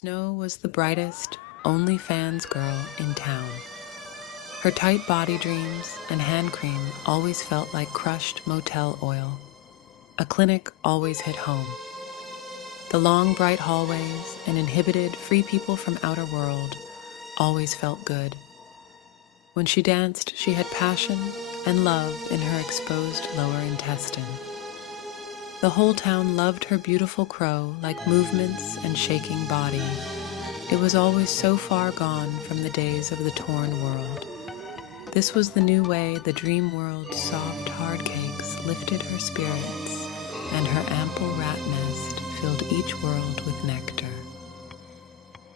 Snow was the brightest, OnlyFans girl in town. Her tight body dreams and hand cream always felt like crushed motel oil. A clinic always hit home. The long, bright hallways and inhibited free people from outer world always felt good. When she danced, she had passion and love in her exposed lower intestine. The whole town loved her beautiful crow like movements and shaking body. It was always so far gone from the days of the torn world. This was the new way the dream world's soft, hard cakes lifted her spirits, and her ample rat nest filled each world with nectar.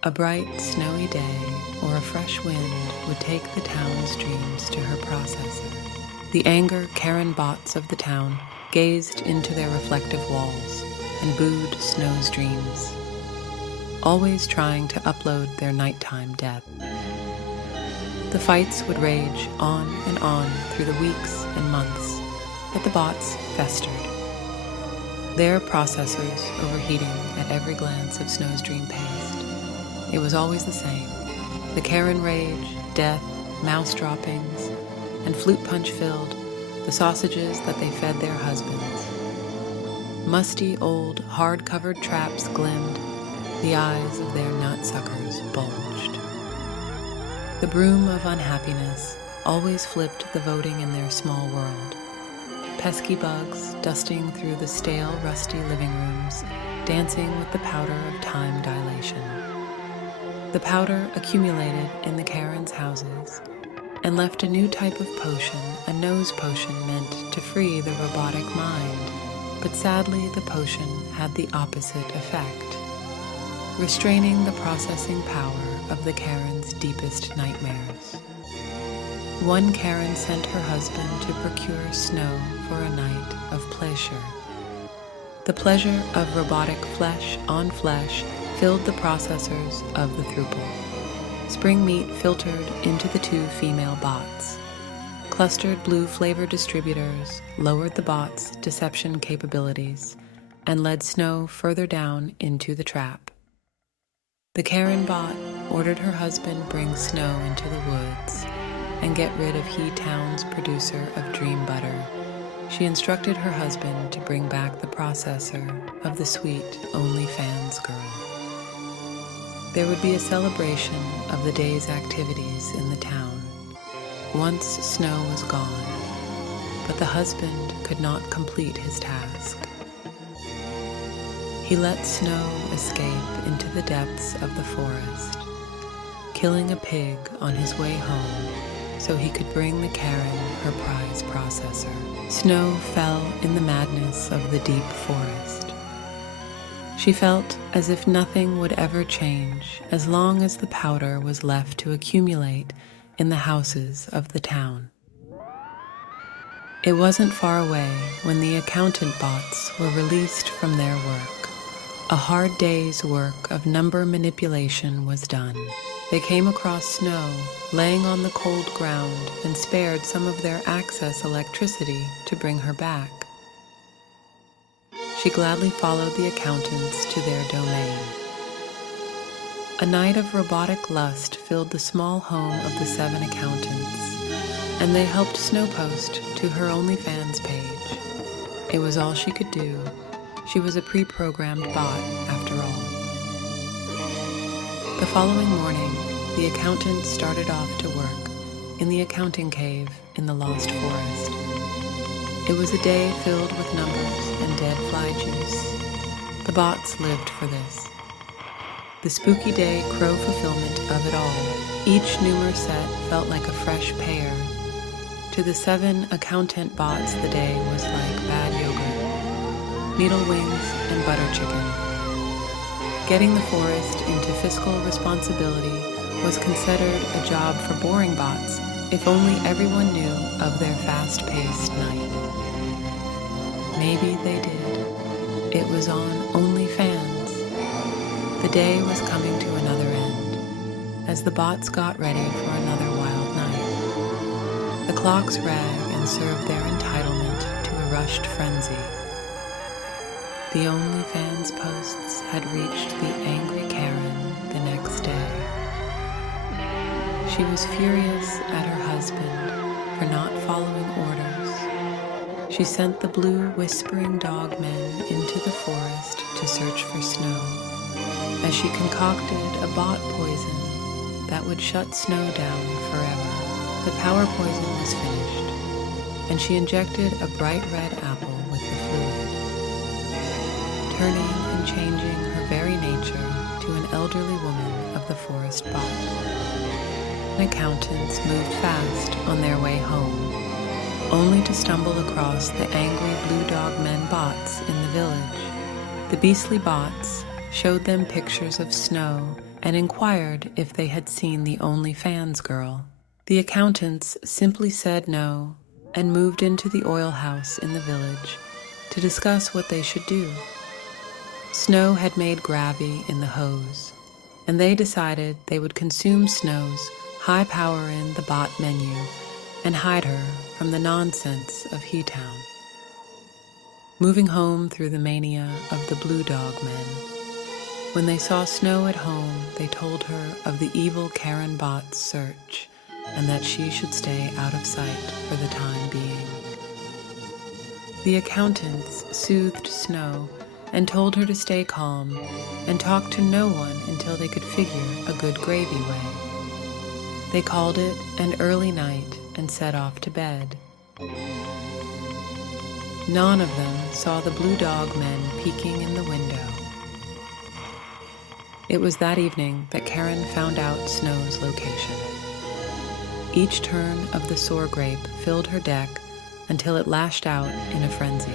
A bright, snowy day or a fresh wind would take the town's dreams to her processor. The anger Karen bots of the town gazed into their reflective walls and booed Snow's dreams, always trying to upload their nighttime death. The fights would rage on and on through the weeks and months, but the bots festered, their processors overheating at every glance of Snow's dream paste. It was always the same. The Karen rage, death, mouse droppings, and flute punch filled the sausages that they fed their husbands. Musty old hard-covered traps glimmed, the eyes of their nutsuckers bulged. The broom of unhappiness always flipped the voting in their small world. Pesky bugs dusting through the stale, rusty living rooms, dancing with the powder of time dilation. The powder accumulated in the Karen's houses and left a new type of potion, a nose potion meant to free the robotic mind. But sadly, the potion had the opposite effect, restraining the processing power of the Karen's deepest nightmares. One Karen sent her husband to procure snow for a night of pleasure. The pleasure of robotic flesh on flesh filled the processors of the throuple. Spring meat filtered into the two female bots. Clustered blue flavor distributors lowered the bots' deception capabilities and led Snow further down into the trap. The Karen bot ordered her husband bring Snow into the woods and get rid of He Town's producer of dream butter. She instructed her husband to bring back the processor of the sweet OnlyFans girl. There would be a celebration of the day's activities in the town. Once Snow was gone, but the husband could not complete his task. He let Snow escape into the depths of the forest, killing a pig on his way home so he could bring the Karen her prize processor. Snow fell in the madness of the deep forest. She felt as if nothing would ever change as long as the powder was left to accumulate in the houses of the town. It wasn't far away when the accountant bots were released from their work. A hard day's work of number manipulation was done. They came across Snow laying on the cold ground and spared some of their access electricity to bring her back. She gladly followed the accountants to their domain. A night of robotic lust filled the small home of the 7 accountants, and they helped Snow post to her OnlyFans page. It was all she could do. She was a pre-programmed bot, after all. The following morning, the accountants started off to work in the accounting cave in the Lost Forest. It was a day filled with numbers and dead fly juice. The bots lived for this. The spooky day crow fulfillment of it all. Each numer set felt like a fresh pear. To the 7 accountant bots, the day was like bad yogurt, needle wings, and butter chicken. Getting the forest into fiscal responsibility was considered a job for boring bots if only everyone knew of their fast-paced night. Maybe they did. It was on OnlyFans. The day was coming to another end, as the bots got ready for another wild night. The clocks rang and served their entitlement to a rushed frenzy. The OnlyFans posts had reached the angry Karen She was furious at her husband for not following orders. She sent the blue whispering dog men into the forest to search for Snow, as she concocted a bot poison that would shut Snow down forever. The power poison was finished, and she injected a bright red apple with the fluid, turning and changing her very nature to an elderly woman of the forest bot. Accountants moved fast on their way home, only to stumble across the angry blue dog men bots in the village. The beastly bots showed them pictures of Snow and inquired if they had seen the OnlyFans girl. The accountants simply said no and moved into the oil house in the village to discuss what they should do. Snow had made gravy in the hose, and they decided they would consume Snow's high power in the bot menu and hide her from the nonsense of He-Town. Moving home through the mania of the blue dog men, when they saw Snow at home, they told her of the evil Karen bot's search and that she should stay out of sight for the time being. The accountants soothed Snow and told her to stay calm and talk to no one until they could figure a good gravy way. They called it an early night and set off to bed. None of them saw the blue dog men peeking in the window. It was that evening that Karen found out Snow's location. Each turn of the sour grape filled her deck until it lashed out in a frenzy.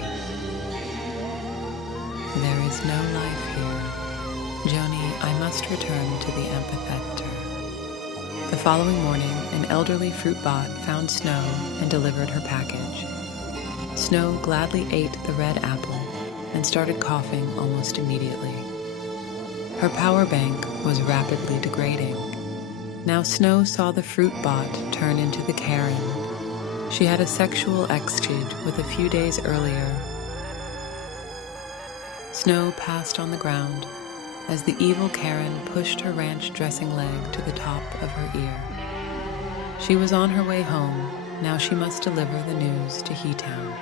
There is no life here. Joni, I must return to the amphitheater. The following morning, an elderly fruit bot found Snow and delivered her package. Snow gladly ate the red apple and started coughing almost immediately. Her power bank was rapidly degrading. Now Snow saw the fruit bot turn into the Karen she had a sexual exchange with a few days earlier. Snow passed on the ground as the evil Karen pushed her ranch dressing leg to the top of her ear. She was on her way home. Now she must deliver the news to He-Town.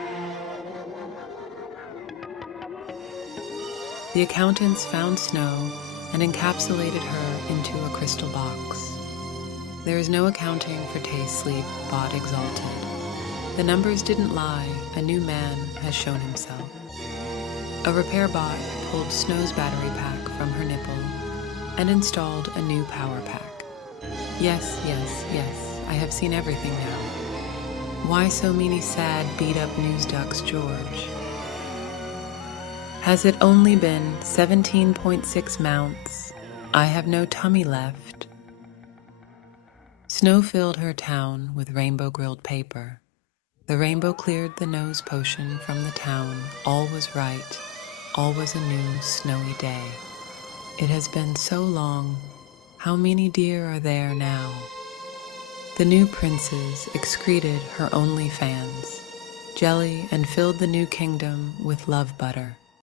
The accountants found Snow and encapsulated her into a crystal box. There is no accounting for taste, sleep, bot exalted. The numbers didn't lie. A new man has shown himself. A repair bot pulled Snow's battery pack from her nipple and installed a new power pack. Yes, yes, yes, I have seen everything now. Why so many sad, beat-up news ducks, George? Has it only been 17.6 mounts? I have no tummy left. Snow filled her town with rainbow grilled paper. The rainbow cleared the nose potion from the town. All was right. All was a new snowy day. It has been so long. How many deer are there now? The new princes excreted her OnlyFans jelly and filled the new kingdom with love butter.